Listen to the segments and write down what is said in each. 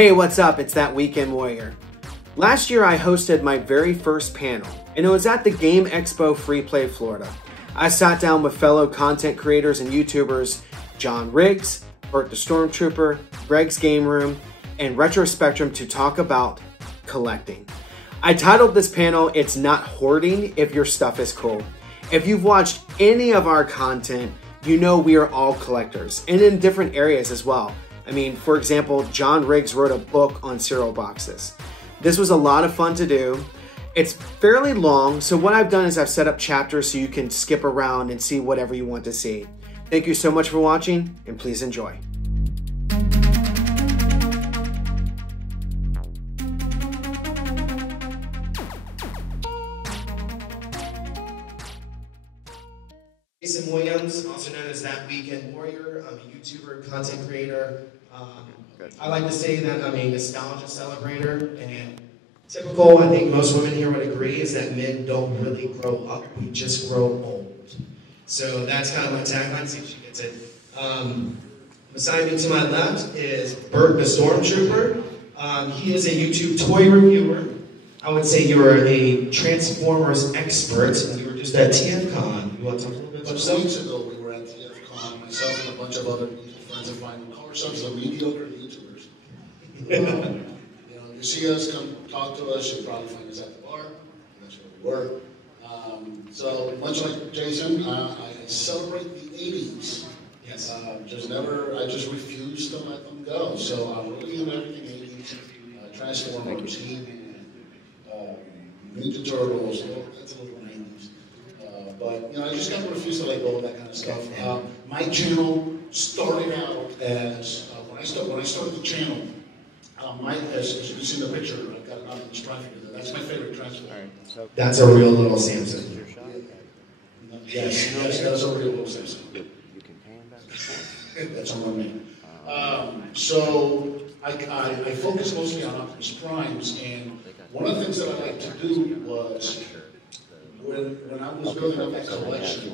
Hey, what's up? It's that Weekend Warrior. Last year I hosted my very first panel, and it was at the Game Expo Free Play Florida. I sat down with fellow content creators and YouTubers John Riggs, Bert the Stormtrooper, Greg's Game Room, and Retro Spectrum to talk about collecting. I titled this panel, It's Not Hoarding If Your Stuff Is Cool. If you've watched any of our content, you know we are all collectors, and in different areas as well. I mean, for example, John Riggs wrote a book on cereal boxes. This was a lot of fun to do. It's fairly long, so what I've done is I've set up chapters so you can skip around and see whatever you want to see. Thank you so much for watching, and please enjoy. Jason Williams, also known as That Weekend Warrior. I'm a YouTuber, content creator. I like to say that I'm a nostalgia celebrator, and typical, I think most women here would agree, is that men don't really grow up, we just grow old. So that's kind of my tagline, see if she gets it. Beside me to my left is Bert the Stormtrooper. He is a YouTube toy reviewer. I would say you are a Transformers expert. You were just at TFCon. You want to talk a little bit about yourself? Weeks ago, we were at TFCon, myself and a bunch of other friends of mine who call ourselves the mediocre YouTubers. You see us, come talk to us, you'll probably find us at the bar, and that's where we were. So, much like Jason, I celebrate the 80s. Yes. I just refuse to let them go. So I'm really into everything 80s. Transformers, He-Man, Ninja Turtles, that's a little 90s. But, I just kind of refuse to let go of that kind of stuff. My channel started out as, when I started the channel, as you can see in the picture, I've got an Optimus Prime figure there. That's my favorite Transformer. That's a real little Samson. Yes, that's a real little Samson. That's on my name. So I focus mostly on Optimus Primes, and one of the things that I like to do was when I was building up that collection,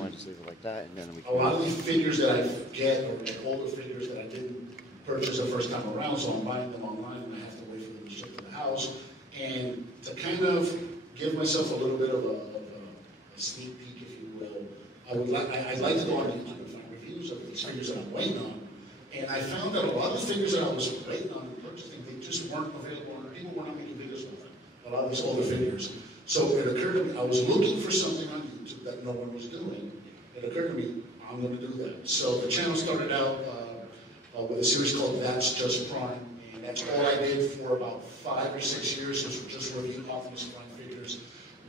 a lot of the figures that I get are like older figures that I didn't purchase the first time around, so I'm buying them online and I have to wait for them to ship to the house. And to kind of give myself a little bit of a sneak peek, if you will, I'd like to go on YouTube and find reviews of these figures that I'm waiting on. And I found that a lot of the figures that I was waiting on and purchasing, they just weren't available, or people were not making videos with them. A lot of these older figures. So it occurred to me, I was looking for something on YouTube that no one was doing. It occurred to me, I'm going to do that. So the channel started out with a series called That's Just Prime, and that's all I did for about 5 or 6 years, just review Optimus Prime figures.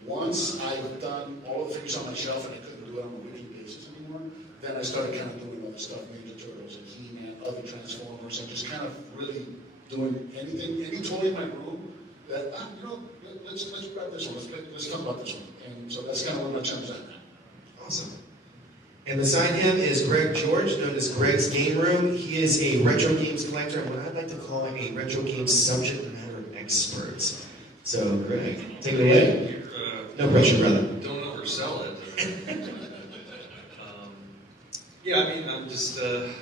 Once I've done all the figures on my shelf and I couldn't do it on a weekly basis anymore, then I started kind of doing other stuff, Ninja Turtles and He-Man, other Transformers, and just kind of really doing anything, any toy in my room that, let's grab this one, let's talk about this one. And so that's kind of where my channel's at now. Awesome. And beside him is Greg George, known as Greg's Game Room. He is a retro games collector, and what I'd like to call him a retro games subject matter expert. So, Greg, take it away. No pressure, brother. Don't oversell it. Yeah, I mean, I've just been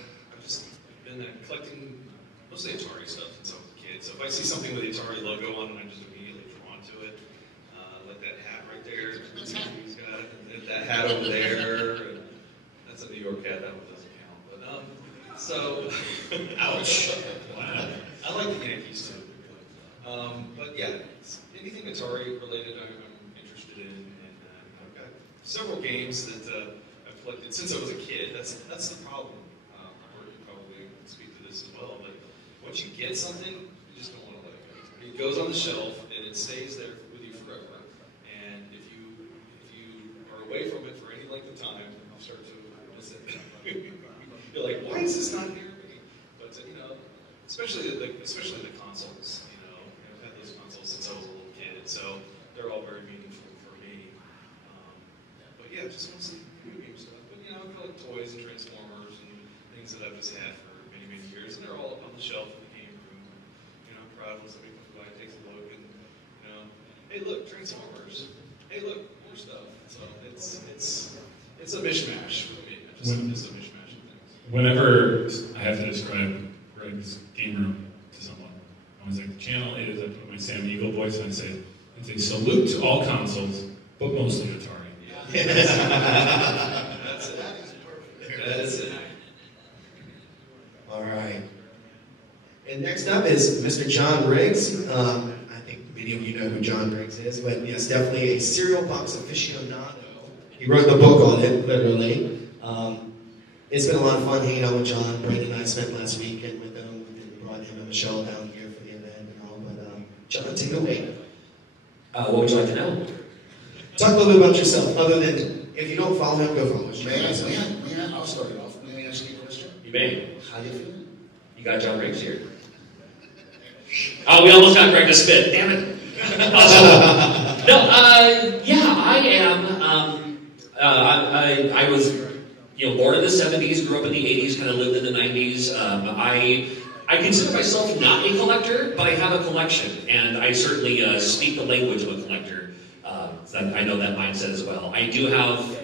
collecting mostly Atari stuff since I was a kid. So if I see something with the Atari logo on it, I'm just immediately drawn to it. Like that hat right there. He's got that hat over there. That's a New York hat, that one doesn't count. But, so, ouch. Wow. I like the Yankees too. But yeah, anything Atari related I'm interested in. And I've got several games that I've collected since I was a kid. That's the problem. Or you probably speak to this as well. But once you get something, you just don't want to let it go. I mean, it goes on the shelf and it stays there with you forever. And if you are away from it for any length of time, I'll start to miss it. You're like, why is this not near me? But especially the consoles. I've had those consoles since I was a little kid, so they're all very meaningful for me. But yeah, just mostly video game stuff. But I collect toys and Transformers and things that I've just had for many, many years, and they're all up on the shelf in the game room. I'm proud when somebody comes by and takes a look, and hey, look, Transformers. Hey, look, more stuff. So it's a mishmash for me. Just a mishmash of things. Whenever I have to describe Greg's game room to someone, I I was like, the channel is, I put my Sam Eagle voice and I say salute to all consoles, but mostly Atari. That's it. That's it. All right. And next up is Mr. John Riggs. I think many of you know who John Riggs is, but yes, definitely a cereal box aficionado. He wrote the book on it, literally. It's been a lot of fun hanging out with John. Brandon and I spent last weekend with him, and brought him and Michelle down here for the event and all. But John, take it away. What would you like to know? Talk a little bit about yourself, other than if you don't follow him, go follow him. Man, I'll start it off. May I ask you a question? You may. How you feeling? You got John Riggs here. Oh, we almost got Greg to spit. Damn it. No, yeah, I am. I was, born in the 70s, grew up in the 80s, kind of lived in the 90s. I consider myself not a collector, but I have a collection, and I certainly speak the language of a collector. I know that mindset as well. I do have.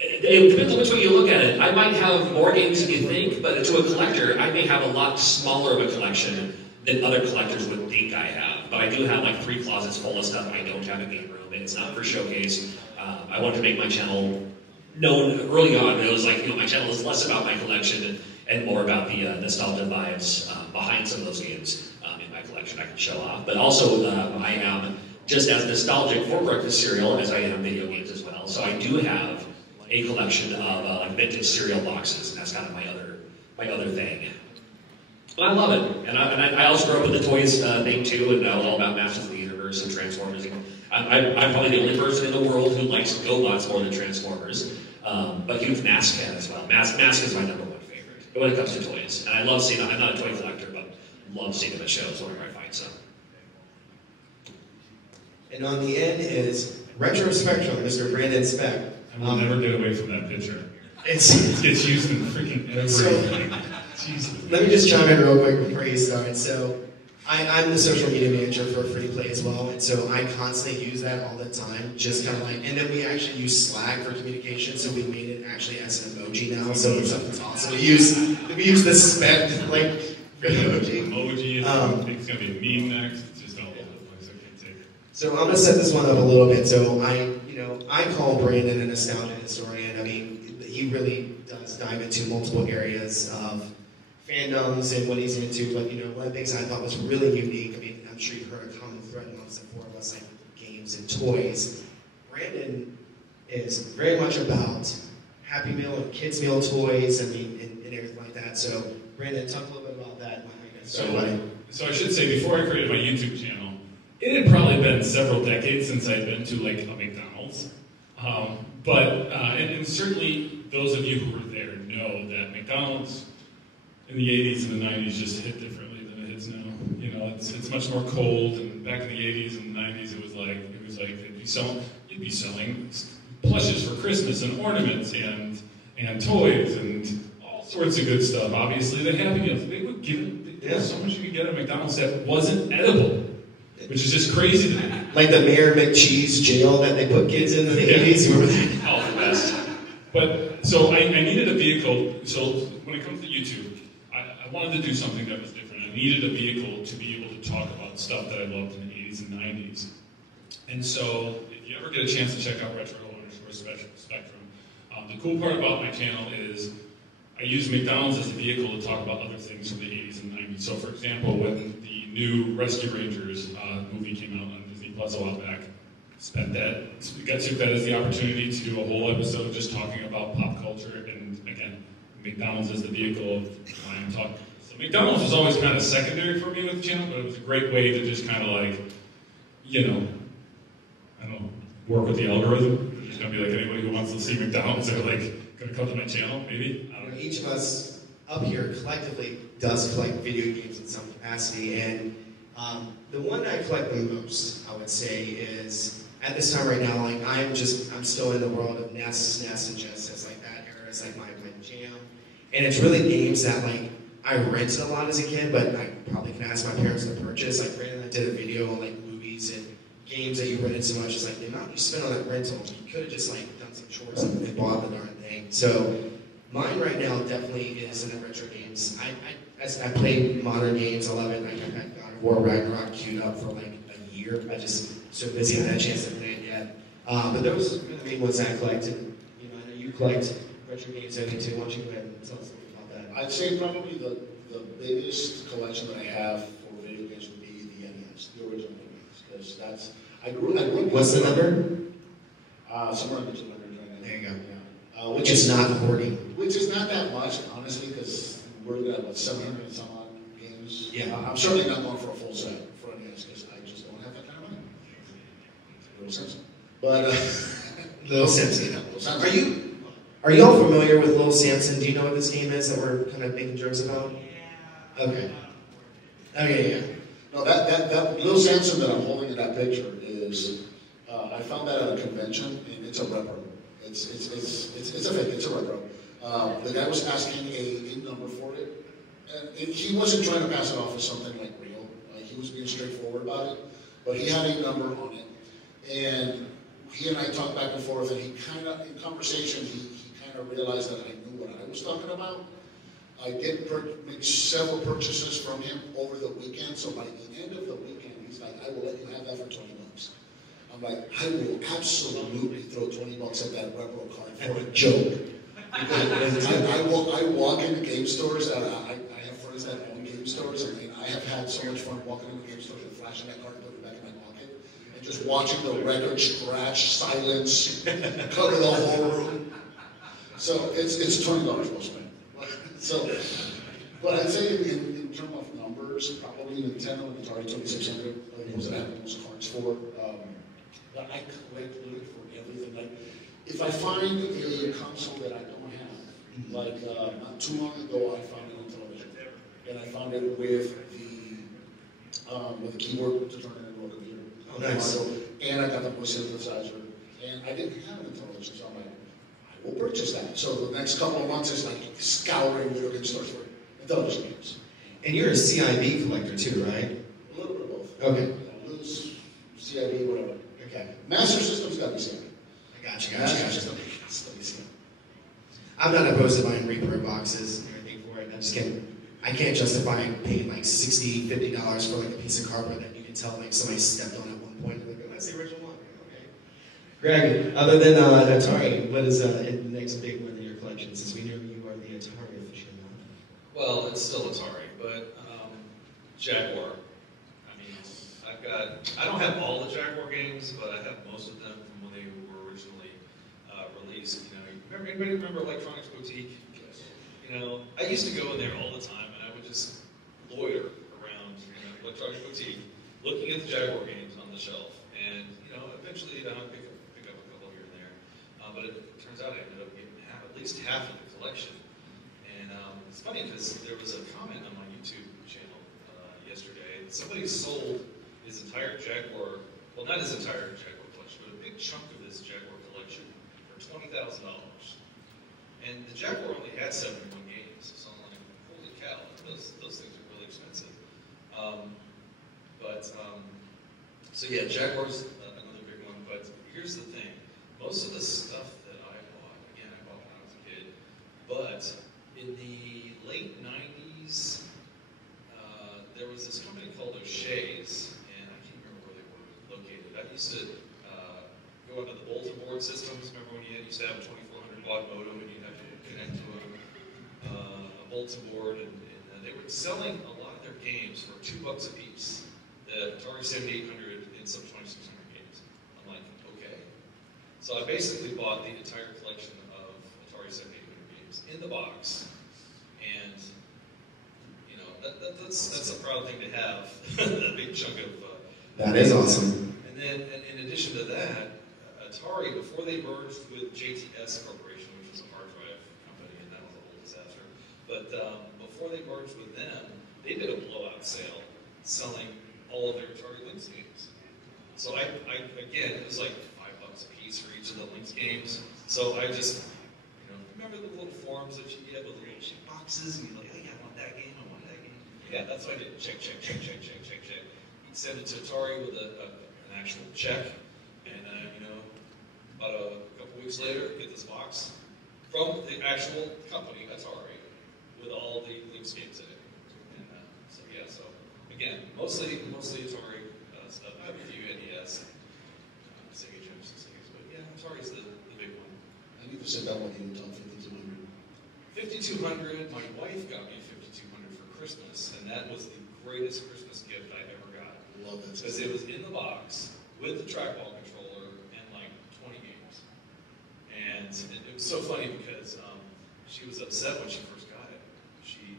It depends on which way you look at it. I might have more games than you think, but to a collector, I may have a lot smaller of a collection than other collectors would think I have. But I do have like 3 closets full of stuff I don't have a game room, and it's not for showcase. I wanted to make my channel known early on. It was like, my channel is less about my collection and more about the nostalgia vibes behind some of those games in my collection I can show off. But also, I am just as nostalgic for breakfast cereal as I am video games as well. So I do have a collection of like vintage cereal boxes, and that's kind of my other thing. But I love it, and I also grew up with the toys thing too, and I was all about Masters of the Universe and Transformers. I'm probably the only person in the world who likes GoBots more than Transformers, but huge Mask fan as well. Mask is my #1 favorite when it comes to toys, and I love seeing them. I'm not a toy collector, but love seeing them at shows whenever I find some. And on the end is Retro Spectrum, Mr. Brandon Speck. I will never get away from that picture. It gets used in freaking everything. So, Jesus. Let me just chime in real quick before you start. So, I'm the social media manager for Free Play as well, and so I constantly use that all the time, just kind of like, and then we actually use Slack for communication, so we made it actually as an emoji now, so it's awesome. We use the spec, like, emoji. Emoji, I think it's going to be a meme next, it's just all over the place, I can't take it. So I'm going to set this one up a little bit. So I call Brandon a nostalgia historian. I mean, he really does dive into multiple areas of fandoms and what he's into. But one of the things I thought was really unique, I mean, I'm sure you've heard a common thread amongst the 4 of us, like games and toys. Brandon is very much about Happy Meal and Kids Meal toys, I mean, and everything like that. So Brandon, talk a little bit about that. So I should say, before I created my YouTube channel, it had probably been several decades since I'd been to like a McDonald's. And certainly those of you who were there know that McDonald's in the 80s and the 90s just hit differently than it hits now. It's much more cold, and back in the 80s and the 90s it was like you'd be selling plushes for Christmas and ornaments and toys and all sorts of good stuff. Obviously, they Happy Meals. They would give so much you could get at McDonald's that wasn't edible, which is just crazy to me. Like the Mayor McCheese jail that they put kids in the 80s. Remember that? Oh, the best. But so I needed a vehicle. So when it comes to YouTube, I wanted to do something that was different. I needed a vehicle to be able to talk about stuff that I loved in the 80s and 90s. And so if you ever get a chance to check out Retro_Spectrum, the cool part about my channel is I use McDonald's as a vehicle to talk about other things from the 80s and 90s. So for example, when the new Rescue Rangers movie came out on Disney Plus a while back, took that as the opportunity to do a whole episode just talking about pop culture, and again, McDonald's is the vehicle of why I'm talking. So McDonald's was always kind of secondary for me with the channel, but it was a great way to just kind of like, work with the algorithm. It's just gonna be like anybody who wants to see McDonald's, they're like gonna come to my channel, maybe. Each of us up here collectively does collect video games in some capacity, and the one I collect the most, I would say, is at this time right now, like I'm still in the world of NES, and Genesis, like that era is like my jam, and it's really games that like I rented a lot as a kid, but I probably can ask my parents to purchase. Like Brandon and I did a video on like movies and games that you rented so much. It's like the amount you spent on that rental, you could have just like done some chores and bought the darn thing. So mine right now definitely is in the retro games. I play modern games. I love it. I got God of War Ragnarok queued up for like a year. I just so busy, I haven't had a chance to play it yet. But those are the main ones I collect. And, you know, I know you collect retro games, I think, too. Why don't you go ahead and tell us something about that? I'd say probably the biggest collection that I have for video games would be the NES, the original NES, because that's I grew up. What's the number? Somewhere under 200 right now. There you go. Yeah. Which is not hoarding. Which is not that much, honestly, because we're looking at what 700 and some odd games. Yeah. I'm certainly not going for a full set for NES because I just don't have that kind of money. Little Simpson, but Little Simpson. Yeah, Little Simpson. Are you all familiar with Little Samson? Do you know what this game is that we're kind of making jokes about? Yeah. Okay. Okay, yeah. No, that Little Samson that I'm holding in that picture is I found that at a convention, and it's a repro. It's a fake. It's a repro. The guy was asking a number for it, and he wasn't trying to pass it off as something like real. He was being straightforward about it, but he had a number on it, and he and I talked back and forth, and he kind of, in conversation, he kind of realized that I knew what I was talking about. I did make several purchases from him over the weekend, so by the end of the weekend, he's like, I will let you have that for $20. I'm like, I will absolutely throw $20 at that repro card for a joke. Because I walk into game stores, I have friends that own game stores, and I have had so much fun walking into game stores and flashing that card and putting it back in my pocket, and just watching the record scratch, silence, cover the whole room. So it's $20 well spent. So, but I'd say in terms of numbers, probably Nintendo and Atari 2600 are the ones that I have the most cards for. But I collect literally for everything. Like, if I find a console that I don't have, like not too long ago, I found it on television, and I found it with the keyboard to turn it into a computer. Oh, nice. And I got the voice synthesizer, and I didn't have it on television, so I'm like, I will purchase that. So the next couple of months is like scouring video game stores for television games. And you're a CIB collector too, right? A little bit of both. Okay. Loose, CID, whatever. Okay. Master System's got to be CID. Gotcha. Master System has to be CID. I'm not opposed to buying repro boxes and everything for it. I can't justify paying like $60, $50 for like a piece of carpet that you can tell like somebody stepped on at one point. And like, oh, that's the original one. Okay. Greg, other than Atari, what is the next big one in your collection? Since we know you are the Atari aficionado. Well, it's still Atari, but Jaguar. I don't have all the Jaguar games, but I have most of them from when they were originally released. You know, anybody remember Electronics Boutique? Yes. You know, I used to go in there all the time, and I would just loiter around Electronics Boutique, looking at the Jaguar games on the shelf, and eventually I would pick up a couple here and there. But it turns out I ended up getting at least half of the collection. And it's funny because there was a comment on my YouTube channel yesterday. Somebody sold his entire Jaguar, well, not his entire Jaguar collection, but a big chunk of his Jaguar collection for $20,000. And the Jaguar only had 71 games, so I'm like, holy cow, those things are really expensive. So yeah, Jaguar's another big one, but here's the thing. Most of the stuff that I bought, again, I bought when I was a kid, but in the late 90s, there was this company called O'Shea's. I used to go into the bulletin board systems. Remember when you used to have a 2400 baud modem and you'd have to connect to a bulletin board, and they were selling a lot of their games for $2 a piece. The Atari 7800 and some 2600 games. I'm like, okay. So I basically bought the entire collection of Atari 7800 games in the box, and that's a proud thing to have. That big chunk of. That is awesome. And then, in addition to that, Atari, before they merged with JTS Corporation, which was a hard drive company, and that was a whole disaster, but before they merged with them, they did a blowout sale selling all of their Atari Lynx games. So again, it was like $5 a piece for each of the Lynx games. So I just, remember the little forms that you get with the little check boxes, and you're like, hey, I want that game, I want that game. Yeah, that's what I did. Check. He'd send it to Atari with an actual check, and about a couple weeks later, get this box from the actual company, Atari, with all the Lynx games in it. And so again, mostly Atari stuff. I have a few NES, Sega Genesis things, but yeah, Atari's the big one. I need to sit down with you and talk 5200. 5200, my wife got me 5200 for Christmas, and that was the greatest Christmas gift I ever got. Love that. Because it was in the box with the trackball controller and like 20 games. And it was so funny because she was upset when she first got it. She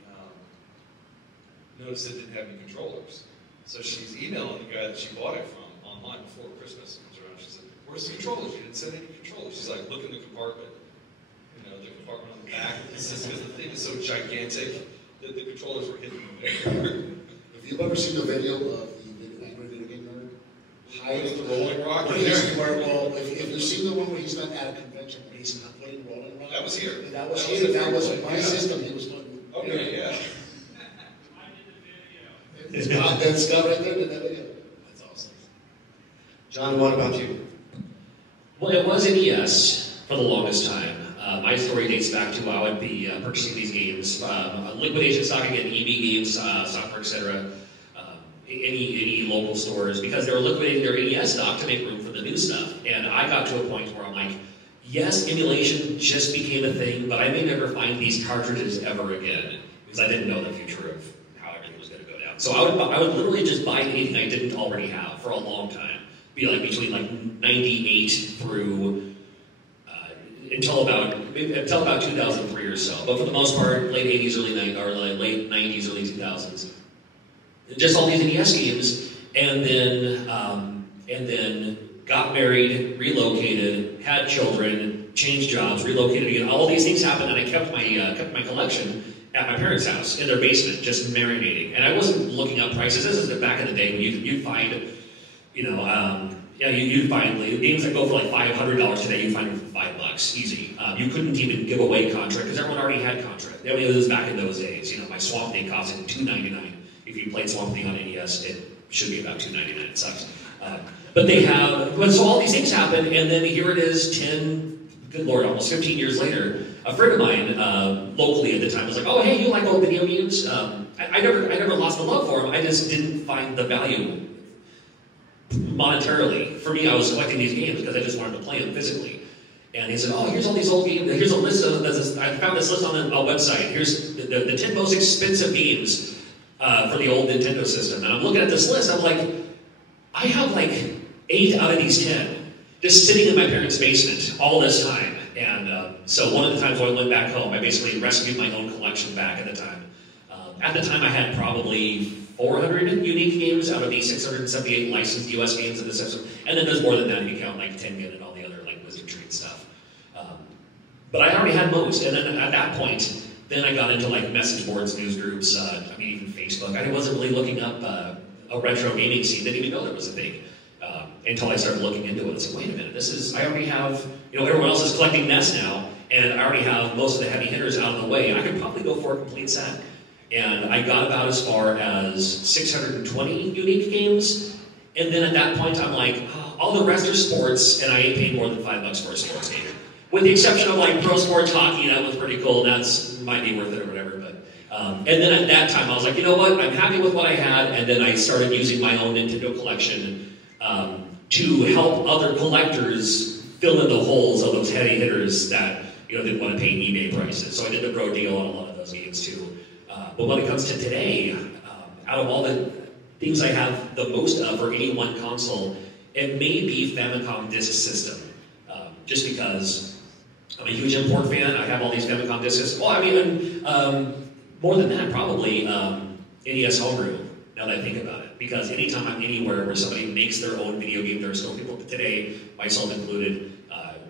noticed it didn't have any controllers. So she's emailing the guy that she bought it from online before Christmas comes around. She said, "Where's the controllers? You didn't send any controllers." She's like, "Look in the compartment." You know, the compartment on the back. It's just because the thing is so gigantic that the controllers were hidden there. If you've ever seen the video of the Angry Video Game Nerd hiding the Rolling Rock in there, well, if you've seen the one where he's not at a convention and he's not playing Rolling Rock, that was here. That was here. That was my system. He was putting. Okay, yeah. It's Scott right there in that video. That's awesome. John, what about you? Well, it was NES for the longest time. My story dates back to I would be purchasing these games, liquidation stock again, EB Games, Stockmark, etc. Any local stores, because they were liquidating their NES stock to make room for the new stuff. And I got to a point where I'm like, yes, emulation just became a thing, but I may never find these cartridges ever again, because I didn't know the future of how everything was going to go down. So I would literally just buy anything I didn't already have for a long time. Be like between like 98 through until about 2003 or so. But for the most part, late 80s, late 90s, early 2000s. Just all these NES games, and then got married, relocated, had children, changed jobs, relocated again. All these things happened, and I kept my collection at my parents' house in their basement, just marinating. And I wasn't looking up prices. This is back in the day when you'd find, you'd find games that go for like $500 today. You'd find them for $5 easy. You couldn't even give away Contra because everyone already had Contra. It was back in those days. My Swamp Thing costed $2.99. If you played Swamp Thing on NES, it should be about $2.99. It sucks. But so all these things happen, and then here it is 10, good Lord, almost 15 years later. A friend of mine, locally at the time, was like, "Oh, hey, you like old video games?" I never lost the love for them. I just didn't find the value monetarily. For me, I was collecting these games because I just wanted to play them physically. And he said, "Oh, here's all these old games. Here's a list of I found this list on a website. Here's the 10 most expensive games for the old Nintendo system." And I'm looking at this list. I'm like, I have like 8 out of these 10 just sitting in my parents' basement all this time. And so one of the times when I went back home, I basically rescued my own collection back at the time. At the time, I had probably 400 unique games out of the 678 licensed US games in the system. And then there's more than that if you count like Tengen and all the other like Wizardry and stuff. But I already had most. And then at that point, then I got into like message boards, news groups, even Facebook. I wasn't really looking up a retro gaming scene. Didn't even know there was a thing until I started looking into it. I said, wait a minute, I already have, everyone else is collecting NES now, and I already have most of the heavy hitters out of the way, and I could probably go for a complete set. And I got about as far as 620 unique games, and then at that point I'm like, all the rest are sports, and I ain't paying more than $5 for a sports game. With the exception of like pro sports hockey, that was pretty cool, and that's might be worth it or whatever. But and then at that time, I was like, you know what? I'm happy with what I had, and then I started using my own Nintendo collection to help other collectors fill in the holes of those heavy hitters that didn't want to pay eBay prices. So I did the pro deal on a lot of those games too. But when it comes to today, out of all the things I have the most of for any one console, it may be Famicom Disk System, just because I'm a huge import fan. I have all these Famicom Disk Systems. Well, more than that, probably NES Homebrew, now that I think about it. Because anytime I'm anywhere where somebody makes their own video game, there are still people today, myself included,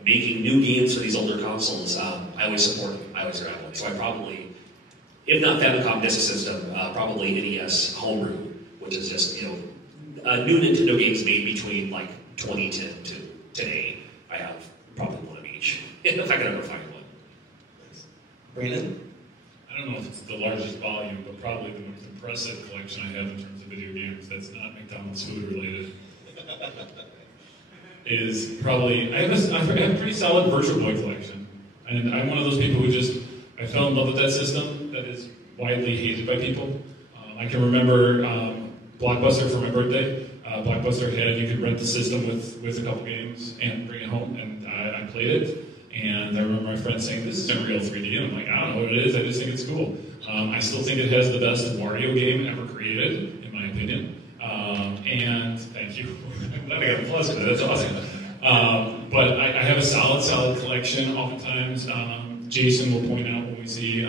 making new games for these older consoles. I always support them. I always grab one. So I probably, if not Famicom Disk System, probably NES Homebrew, which is just, new Nintendo games made between like 2010 to today. I have probably one of each, if I could ever find one. Brandon? I don't know if it's the largest volume, but probably the most impressive collection I have in terms of video games that's not McDonald's food related is probably, I have a pretty solid Virtual Boy collection. And I'm one of those people who I fell in love with that system that is widely hated by people. I can remember Blockbuster for my birthday. Blockbuster had, you could rent the system with a couple games and bring it home, and I played it. And I remember my friend saying, "This isn't real 3D." And I'm like, "I don't know what it is, I just think it's cool." I still think it has the best Wario game ever created, in my opinion. And thank you. I'm glad I got a plus for that, that's awesome. But I have a solid collection. Oftentimes, Jason will point out when we see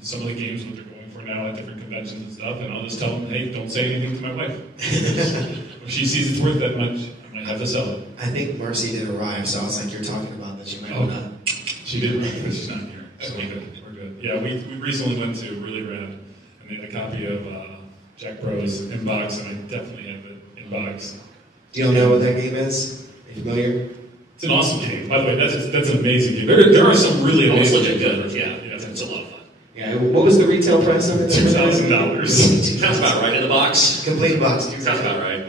some of the games that they're going for now at different conventions and stuff, and I'll just tell him, "Hey, don't say anything to my wife. If she sees it's worth that much, I might have to sell it." I think Marcy did arrive, so I was like, "You're talking about that. You might Oh, not." she did, but she's not here. So we're good. Yeah, we recently went to Really Rad, and they had a copy of Jack Bros. Inbox, and I definitely have the Inbox. Do you know what that game is? Are you familiar? It's an awesome game. By the way, that's an amazing game. There are some really amazing legit good. games. Yeah, it's a lot of fun. Yeah. What was the retail price of it? $2,000. Sounds about right in the box. Complete box. Sounds about right.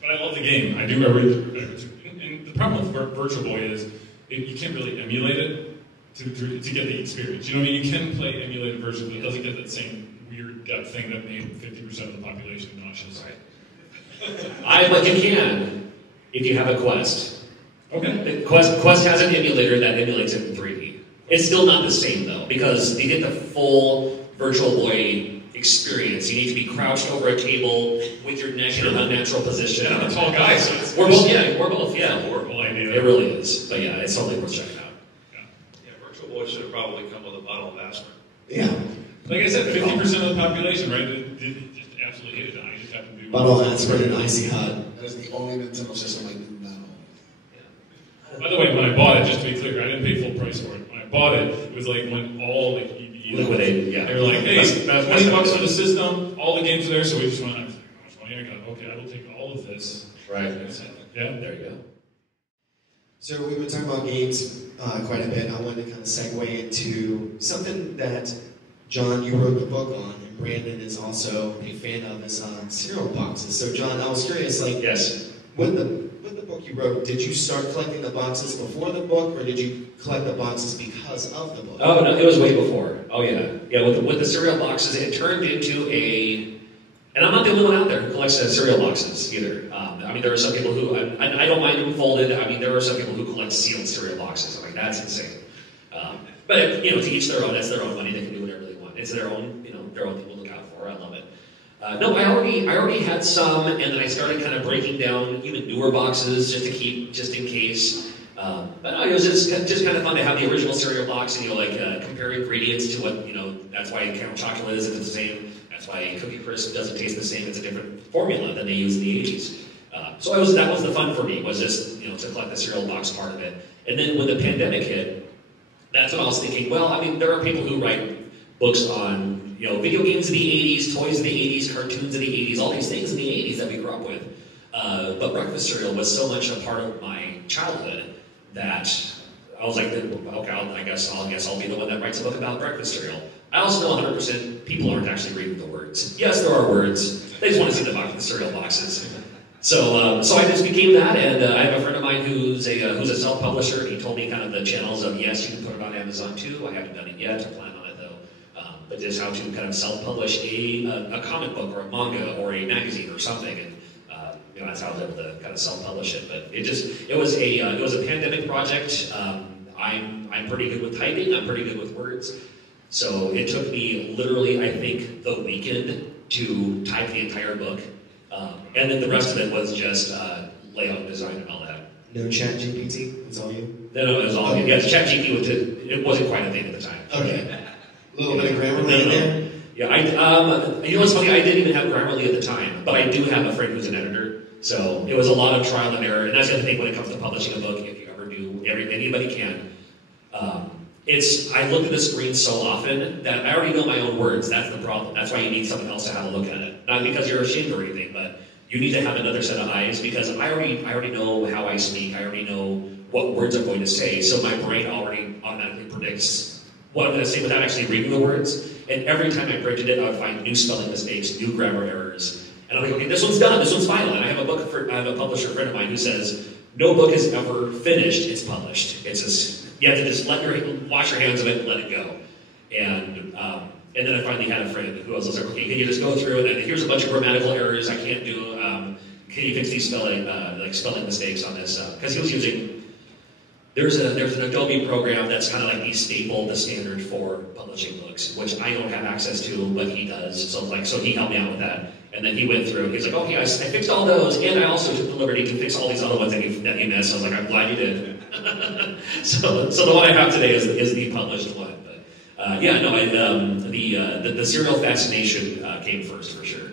But I love the game. I do. And the problem with Virtual Boy is you can't really emulate it to get the experience. You know what I mean? You can play emulated versions, but it doesn't get that same weird depth thing that made 50% of the population nauseous. Right. But you can if you have a Quest. Okay. Quest has an emulator that emulates it in 3D. It's still not the same though, because to get the full Virtual Boy experience, you need to be crouched over a table with your neck in an unnatural position. Yeah, I'm a tall guy, so it's we're both. Yeah, a horrible idea. It really is. But yeah, it's totally worth checking out. Yeah, Virtual Boy should have probably come with a bottle of aspirin. Yeah. Like I said, 50% of the population, right? It just absolutely hated it. I just happened to be Bottle of aspirin and icy hot. That is the only Nintendo system I do not own. By the way, when I bought it, just to be clear, I didn't pay full price for it. When I bought it, it was like when all like EV Liquidated, yeah. They were like, "Hey, $20 for the system, all the games are there." So we just went, "I was like, how much money I got? Okay, I will take all of this." Right. Yeah, There you go. So we've been talking about games quite a bit. I wanted to kind of segue into something that, John, you wrote the book on, and Brandon is also a fan of, is cereal boxes. So John, I was curious, like, Yes. with the book you wrote, did you start collecting the boxes before the book, or did you collect the boxes because of the book? Oh no, it was way before. Oh yeah, yeah. With the cereal boxes, it turned into a. And I'm not the only one out there who collects cereal boxes either. I mean, there are some people who I don't mind them folded. I mean, there are some people who collect sealed cereal boxes. I'm like, that's insane. But to each their own. That's their own money. They can do whatever they want. It's their own, their own thing to look out for. I love it. No, I already had some, and then I started kind of breaking down even newer boxes just to keep, just in case. But no, it was just kind of fun to have the original cereal box and compare ingredients to what That's why Caramel chocolate isn't the same. That's why Cookie Crisp doesn't taste the same. It's a different formula than they used in the 80s. So that was the fun for me, was just to collect the cereal box part of it. And then when the pandemic hit, that's when I was thinking, well, I mean, there are people who write books on video games in the 80s, toys in the 80s, cartoons in the 80s, all these things in the 80s that we grew up with. But breakfast cereal was so much a part of my childhood that I was like, okay, I guess I'll be the one that writes a book about breakfast cereal. I also know 100% people aren't actually reading the words. Yes, there are words. They just want to see the cereal boxes. So I just became that, and I have a friend of mine who's a self-publisher. He told me kind of the channels of, yes, you can put it on Amazon too. I haven't done it yet. I plan on it though. But just how to kind of self-publish a comic book or a manga or a magazine or something, and that's how I was able to kind of self-publish it. But it was a pandemic project. I'm pretty good with typing. I'm pretty good with words. So it took me literally, I think, the weekend to type the entire book. And then the rest of it was just layout design and all that. No chat GPT? It's all you? No, it was all me. Yeah, chat GPT, it wasn't quite a thing at the time. Okay. A little bit of Grammarly in there? Yeah, you know what's funny? I didn't even have Grammarly at the time, but I do have a friend who's an editor. So it was a lot of trial and error. And that's the other thing when it comes to publishing a book, if you ever do, anybody can. I look at the screen so often that I already know my own words. That's the problem. That's why you need someone else to have a look at it. Not because you're ashamed or anything, but you need to have another set of eyes, because I already know how I speak. I already know what words I'm going to say. So my brain already automatically predicts what I'm going to say without actually reading the words. And every time I printed it, I would find new spelling mistakes, new grammar errors. And I'm like, okay, this one's done. This one's final. And I have a publisher friend of mine who says, no book is ever finished. It's published. It's just, you have to just wash your hands of it and let it go. And And then I finally had a friend who was like, okay, can you just go through and then here's a bunch of grammatical errors I can't do. Can you fix these spelling mistakes on this? Because he was using, there's an Adobe program that's kind of like the standard for publishing books, which I don't have access to, but he does. So he helped me out with that. And then he went through, he's like, okay, I fixed all those, and I also took the liberty to fix all these other ones that you missed. I was like, I'm glad you did. So the one I have today is the published one. But the serial fascination came first for sure.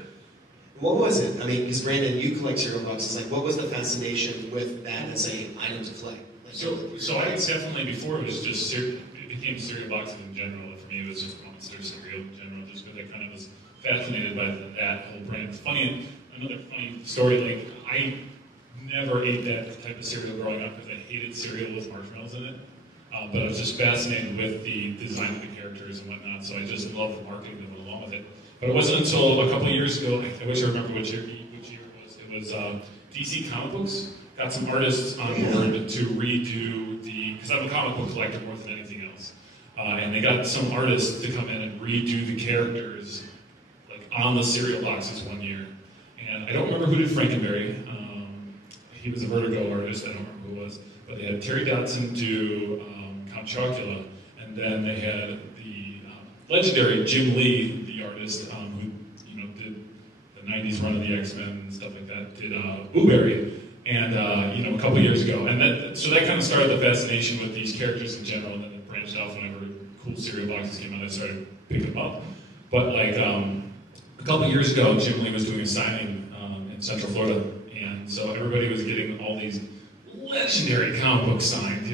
What was it? I mean, because Brandon, you collect cereal boxes. Like, what was the fascination with that as an item to collect? Like, so I definitely, before it was just it became cereal boxes in general. For me, it was just Monster cereal in general, just because I kind of was fascinated by that whole brand. Another funny story. Like, I never ate that type of cereal growing up because I hated cereal with marshmallows in it. But I was just fascinated with the design of the characters and whatnot. So I just loved the marketing that went along with it. But it wasn't until a couple of years ago, I wish I remember which year it was. It was DC Comic Books got some artists on board to redo because I'm a comic book collector more than anything else. And they got some artists to come in and redo the characters like on the cereal boxes one year. And I don't remember who did Frankenberry. He was a Vertigo artist, I don't remember who it was. But they had Terry Dodson do Count Chocula, and then they had the legendary Jim Lee, the artist who did the '90s run of the X-Men and stuff like that, did Blueberry, and a couple years ago, and so that kind of started the fascination with these characters in general, and then it branched off whenever cool cereal boxes came out. I started picking them up, but like a couple years ago, Jim Lee was doing a signing in Central Florida, and so everybody was getting all these legendary comic book signed,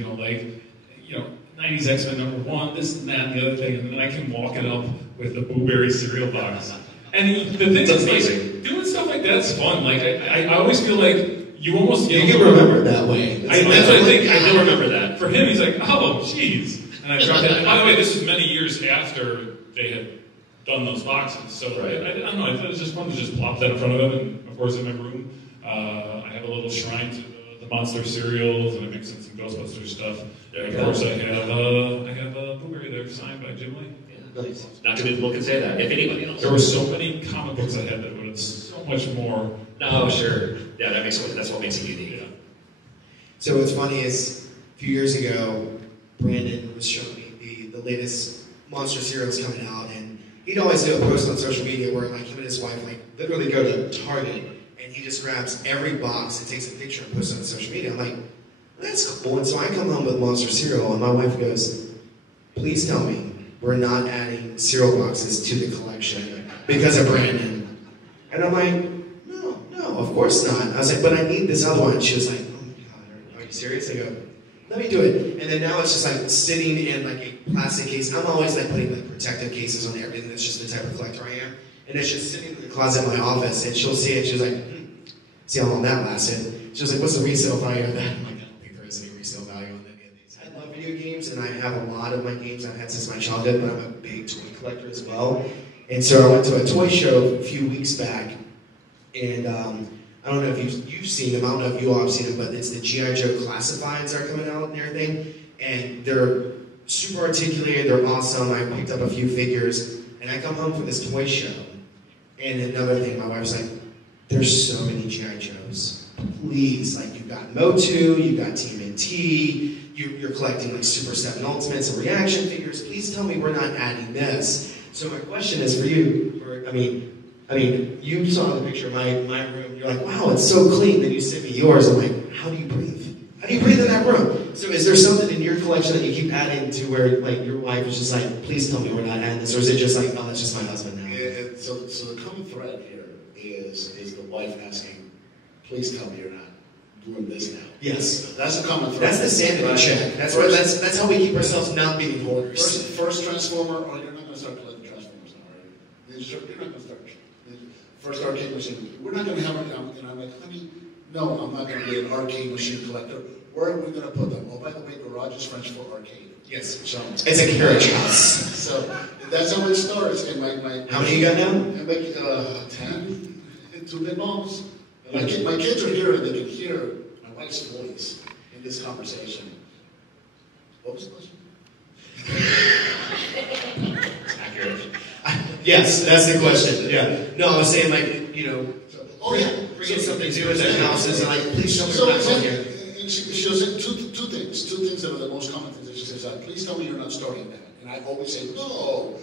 90s X-Men #1, this and that and the other thing, and then I came walking up with the Blueberry cereal box. And the thing is, like, doing stuff like that's fun. Like, I always feel like you almost get... You can remember it that way. That's what I think. I do remember that. For him, he's like, oh, jeez. And I dropped it. And by the way, this was many years after they had done those boxes. So I don't know, I thought it was just fun to just plop that in front of him. And, of course, in my room, I have a little shrine to the Monster cereals, and I mix in some Ghostbusters stuff. And of course, I have a Blueberry there signed by Jim Lee. Yeah. Nice. Not too many people can say that, if anybody else. There were so many comic books I had that would have so much more. No, sure. Yeah, that's what makes it unique. Yeah. So what's funny is, a few years ago, Brandon was showing me the latest Monster cereals coming out, and he'd always do a post on social media where like him and his wife like literally go to Target, and he just grabs every box and takes a picture and posts it on social media. I'm like, that's cool. And so I come home with Monster cereal, and my wife goes, please tell me we're not adding cereal boxes to the collection because of Brandon. And I'm like, no, of course not. I was like, but I need this other one. She was like, oh my God, are you serious? I go, let me do it. And then now it's just like sitting in like a plastic case. I'm always like putting like protective cases on everything. That's just the type of collector I am. And it's just sitting in the closet in my office, and she'll see it. She's like, see how long that lasted. She was like, what's the resale value of that? I'm like, I don't think there is any resale value on any of these. I love video games, and I have a lot of my games I've had since my childhood, but I'm a big toy collector as well. And so I went to a toy show a few weeks back, and I don't know if you've seen them, I don't know if you all have seen them, but it's the G.I. Joe classifieds are coming out and everything, and they're super articulated, they're awesome. I picked up a few figures, and I come home from this toy show, and another thing, my wife's like, there's so many G.I. Joes. Please, like, you've got Motu, you've got TMNT, you're collecting like Super 7 Ultimates and reaction figures. Please tell me we're not adding this. So my question is for you, I mean, you saw the picture of my room, you're like, wow, it's so clean. Then you sent me yours. I'm like, how do you breathe? How do you breathe in that room? So is there something in your collection that you keep adding to where like your wife is just like, please tell me we're not adding this? Or is it just like, oh, that's just my husband now? So the common thread here is the wife asking, please tell me you're not doing this now. Yes. That's the common thread. That's the sanity check. That's how we keep ourselves not being hoarders. First Transformer, or you're not going to start collecting Transformers now, right? You're not going to start. First arcade machine. We're not going to have it. And I'm like, honey, no, I'm not going to be an arcade machine collector. Where are we going to put them? Oh, by the way, garage is French for arcade. Yes. So it's a carriage house. So that's how it starts. And my how many you got now? I'm like 10. 2 big moms. My kids are here, and they can hear my wife's voice in this conversation. What was the question? Accurate. Yes, that's the question. Yeah. No, I was saying like, you know, bring in something new into houses and like, please tell me you're not going here. And she was saying two things that are the most common things that she says, please tell me you're not starting that. And I always say, no.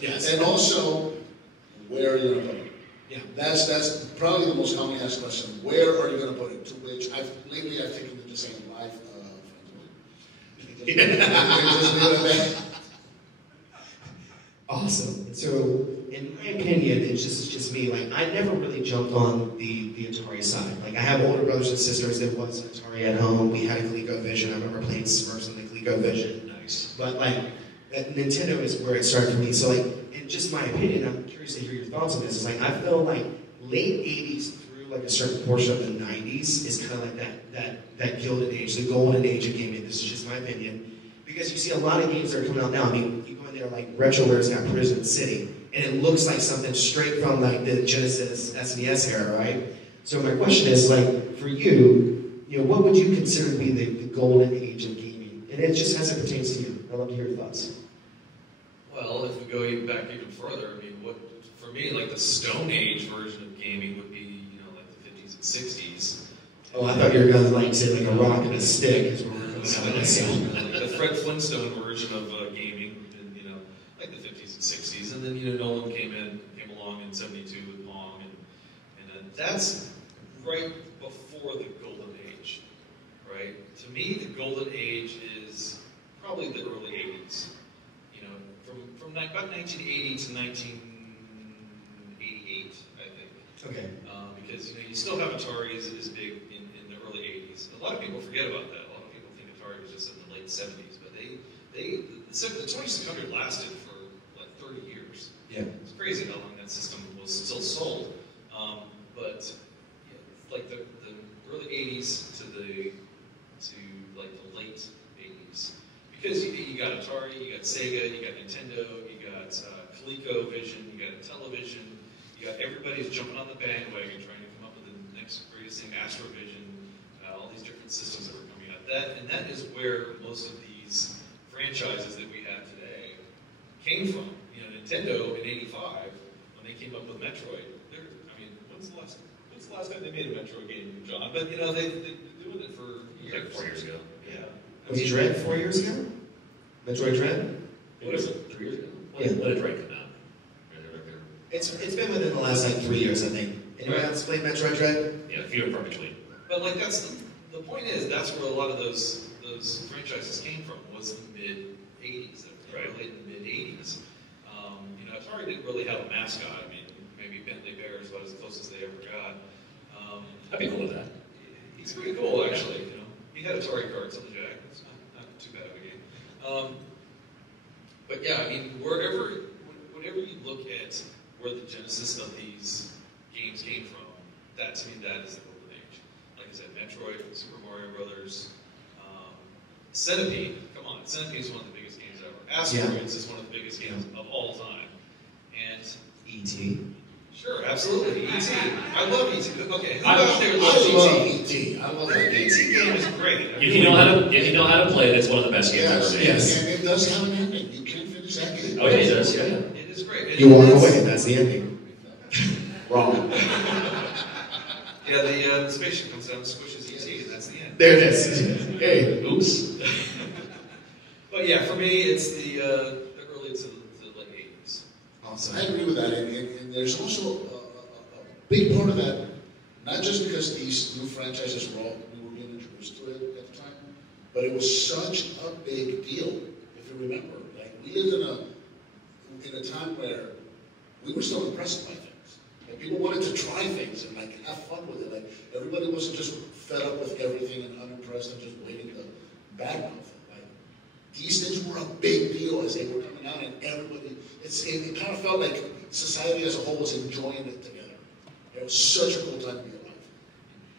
Yes. And also, where are you going to put it? Yeah. That's probably the most commonly asked question. Where are you going to put it? To which lately I've taken it to saying life. Awesome. So, in my opinion, it's just me. Like, I never really jumped on the Atari side. Like, I have older brothers and sisters that was an Atari at home. We had a ColecoVision. I remember playing Smurfs on the ColecoVision. Nice. But like, Nintendo is where it started for me. So like, in just my opinion, I'm curious to hear your thoughts on this. Is like, I feel like late '80s through like a certain portion of the '90s is kind of like that gilded age, the golden age of gaming. This is just my opinion. Because you see a lot of games that are coming out now. I mean, you go in there like RetroGames got Prison City, and it looks like something straight from like the Genesis SNES era, right? So my question is like, for you, what would you consider to be the golden age of gaming? And it just as it pertains to you. I'd love to hear your thoughts. Well, if we go back even further, I mean, for me, like the Stone Age version of gaming would be, like the 50s and 60s. Oh, I thought you were going to like say like a rock and a stick is what we're coming out with. The Fred Flintstone version of gaming, in, like the 50s and 60s, and then Nolan came along in '72 with Pong, and that's right before the golden age, right? To me, the golden age is probably the early '80s. From about 1980 to 1988, I think. Okay. Because you still have Atari is big in the early 80s. A lot of people forget about that. A lot of people think Atari was just in the late 70s, but the 2600 lasted for like 30 years. Yeah. It's crazy how long that system was still sold. But like the early 80s to like the late 80s. Because you got Atari, you got Sega, you got Nintendo, you got ColecoVision, you got Television, you got everybody's jumping on the bandwagon trying to come up with the next greatest thing, Astrovision, all these different systems that were coming out. That is where most of these franchises that we have today came from. Nintendo in '85, when they came up with Metroid, when's the last time they made a Metroid game, John? But they've been doing it for years. Like 4 years ago. Yeah. Was Dread 4 years ago? Metroid Dread? What is it? 3 years ago? Yeah. When did Dread come out? It's been within the last like 3 years, I think. Anyone else play Metroid Dread? Yeah, few and far between. But like that's the point is that's where a lot of those franchises came from was the mid '80s, right? Late in the mid '80s. Atari didn't really have a mascot. I mean, maybe Bentley Bear is about as close as they ever got. I'd be cool with that. He's pretty cool, actually. He had Atari cards on the jack. It's not too bad of a game. But yeah, I mean, whenever you look at where the genesis of these games came from, that to me, that is the golden age. Like I said, Metroid, Super Mario Brothers, Centipede. Come on, Centipede is one of the biggest games ever. Asteroids is one of the biggest games of all time. And E.T. Sure, absolutely. E.T. I love E.T. Okay, who I out there love loves E.T.? E.T. I love The that E.T. game is great. If you know how to play it, it's one of the best games ever made. Yes. And it does have an ending. You can't finish that game. Oh yeah, it does. Yeah. It is great. You walk away, and that's the ending. Wrong. Yeah, the spaceship comes down and squishes E.T. and that's the end. There it is. Hey, oops. But yeah, for me, it's the early to the late 80s. Awesome. I agree with that, and there's also a big part of that, not just because these new franchises we were being introduced to it at the time, but it was such a big deal. If you remember, like we lived in a time where we were so impressed by things, and people wanted to try things and like have fun with it. Like everybody wasn't just fed up with everything and unimpressed and just waiting to badmouth it. These things were a big deal as they were coming out, and everybody, it kind of felt like society as a whole was enjoying it together. It was such a cool time to be alive.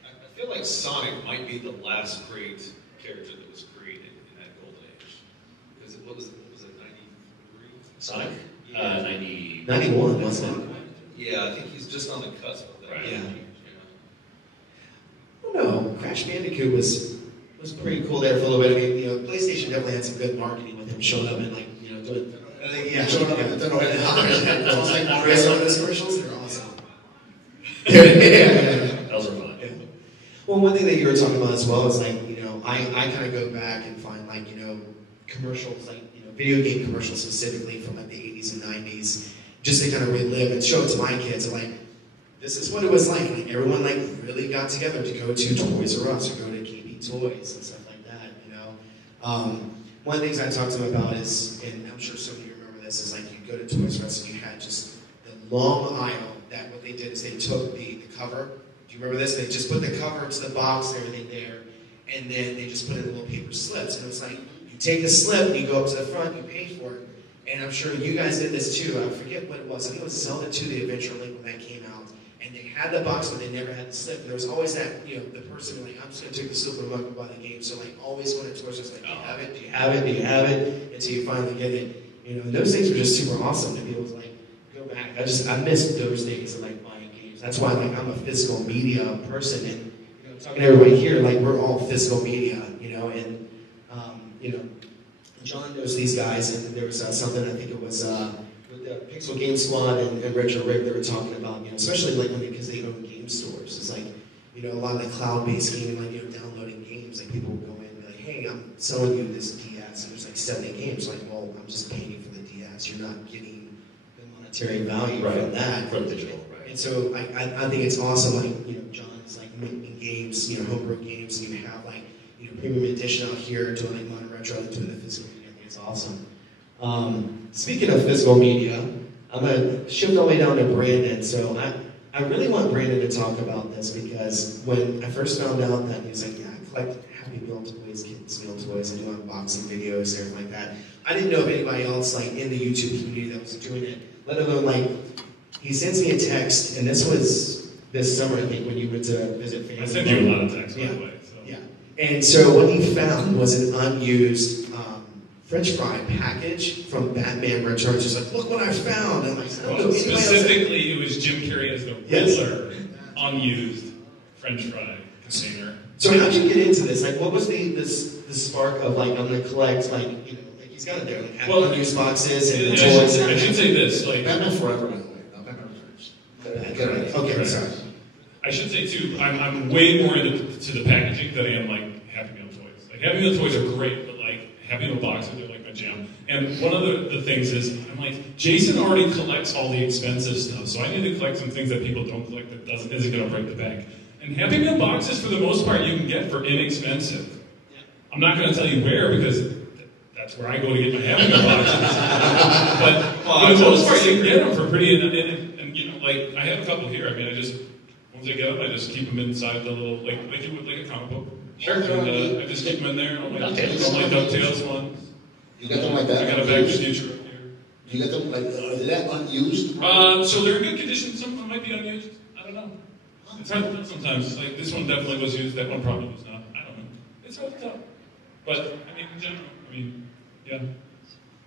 I feel like Sonic might be the last great character that was created in that golden age. Because what was it, 93? Sonic? Yeah. 91, wasn't it? Yeah, I think he's just on the cusp of that. Right. Yeah. I don't know. Crash Bandicoot was pretty cool there for a little bit. I mean, PlayStation definitely had some good marketing with him showing up and like, doing. Yeah. Showing up at the dinner. It's like Mario. Some of those commercials, they're awesome. Those are fun. Yeah. Well, one thing that you were talking about as well is like, you know, I kind of go back and find like, you know, commercials, like, you know, video game commercials specifically from like the 80s and 90s, just to kind of relive and show it to my kids. And like, this is what it was like. Like everyone like really got together to go to Toys R Us or go to KB Toys and stuff like that, you know. One of the things I talked to them about is, and I'm sure some of you remember this, is like you go to Toys R Us and you had just the long aisle that what they did is they took the cover. Do you remember this? They just put the cover to the box and everything there, and then they just put in little paper slips. And it's like, you take the slip, and you go up to the front, you pay for it. And I'm sure you guys did this too. I forget what it was. I think it was Zelda 2, the Adventure Link, when that came out. And they had the box, but they never had the slip. And there was always that, you know, the person like, I'm just going to take the slip and I'm not going to buy the game. So like always going to Toys R Us, like, do you have it? Do you have it? Do you have it? Until you finally get it. You know, and those things were just super awesome to be able to like go back. I miss those days of like buying games. That's why like I'm a physical media person, and you know, talking to everybody here, like we're all physical media, you know, and you know, John knows these guys, and there was something, I think it was with the Pixel Game Squad and Retro Rick, they were talking about, you know, especially like when because they own game stores. It's like, you know, a lot of the cloud-based gaming, like, you know, downloading games, like people will go in and be like, hey, I'm selling you this DS, and there's like 70 games. Like, well, I'm just paying you for the DS. You're not getting the monetary value from that. From digital, right. And so I think it's awesome, like, you know, John's like making games, you know, homebrew games, and you have like, you know, premium edition out here doing like modern retro, doing the physical media. I think it's awesome. Speaking of physical media, I'm going to shift all the way down to Brandon. So I really want Brandon to talk about this, because when I first found out that he was like, yeah, I collect Happy Meal toys, kids' meal toys, I do unboxing videos, everything like that. I didn't know of anybody else like in the YouTube community that was doing it, let alone like, he sends me a text, and this was this summer, I think, when you went to visit family. I sent you a lot of texts, by the way. So. Yeah. And so what he found was an unused French fry package from Batman Returns. He's like, look what I found. And I'm like, I don't know anybody else. Specifically, it was Jim Carrey as the Riddler, unused French fry container. So how did you get into this? Like, what was the spark of like, I'm going to collect, like, you know, like he's got it there, like having unused boxes and the toys. I should say this, like Batman Forever, by the way. No, Batman Returns. Okay, sorry. I should say too, I'm way more into the packaging than I am like Happy Meal toys. Like Happy Meal toys are great, but like Happy Meal boxes are like my jam. And one of the things is, I'm like, Jason already collects all the expensive stuff, so I need to collect some things that people don't collect that isn't going to break the bank. And Happy Meal boxes, for the most part, you can get for inexpensive. I'm not going to tell you where, because that's where I go to get my Happy Meal boxes. But for the most part, you can get them for pretty, and you know, like, I have a couple here. I mean, once I get them, I just keep them inside the little, like you would like a comic book. Sure. And I just keep them in there. All my DuckTales ones. You got them like that? I got a Back to the Future right here. You got them like, are they unused? So they're in good condition. Some of them might be unused. I don't know. It's hard to tell sometimes. It's like, this one definitely was used, that one probably was not. I don't know. It's hard to tell. But, I mean, in general, yeah.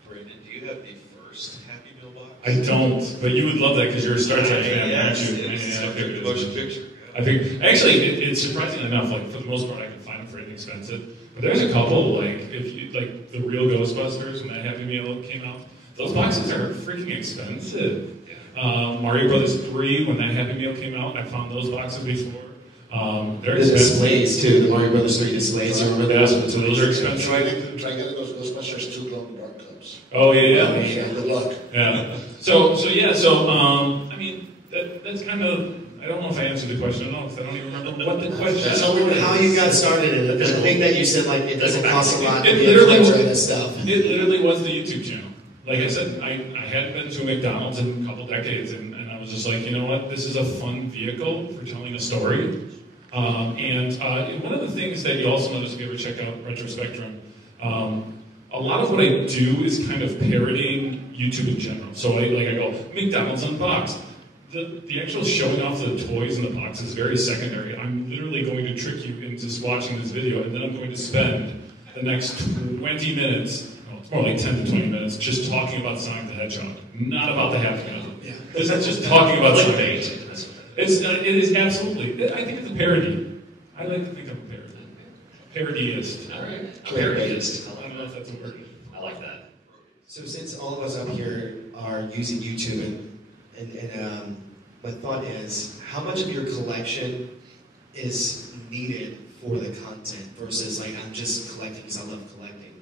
Brandon, do you have the first Happy Meal box? I don't, but you would love that because you're a Star Trek fan, aren't you? It's a big motion picture. I think, actually, it's surprising enough, like, for the most part, I can find them for inexpensive. But there's a couple, like, if you, like, the real Ghostbusters, when that Happy Meal came out, those boxes are freaking expensive. Mario Brothers 3, when that Happy Meal came out, I found those boxes before. They're expensive. The displays, too, the Mario Brothers 3 displays, you remember those? So those are expensive. Try getting those Ghostbusters 2 glow in the dark cups. Oh, yeah. Good luck. Yeah. I mean, that's kind of, I don't know if I answered the question. I don't even remember what the question is. So how you got started in it? I think that you said, like, it doesn't cost a lot to be It a literally collector of this stuff. It literally was the YouTube channel. Like I said, I hadn't been to a McDonald's in a couple decades, and I was just like, you know what? This is a fun vehicle for telling a story. And one of the things that you also notice if you ever check out Retro Spectrum, a lot of what I do is kind of parodying YouTube in general. So I go, McDonald's Unboxed. The actual showing off the toys in the box is very secondary. I'm literally going to trick you into just watching this video, and then I'm going to spend the next 20 minutes, well, it's more like 10 to 20 minutes, just talking about Sonic the Hedgehog, not about the Happy Meal. Yeah. Because that's just talking about Sonic. Clickbait. It is absolutely, I think it's a parody. I like to think of a parody. Parodyist. All right. Parodyist. I don't know if that's a word. I like that. So since all of us up here are using YouTube, and my thought is, how much of your collection is needed for the content versus like I'm just collecting because I love collecting?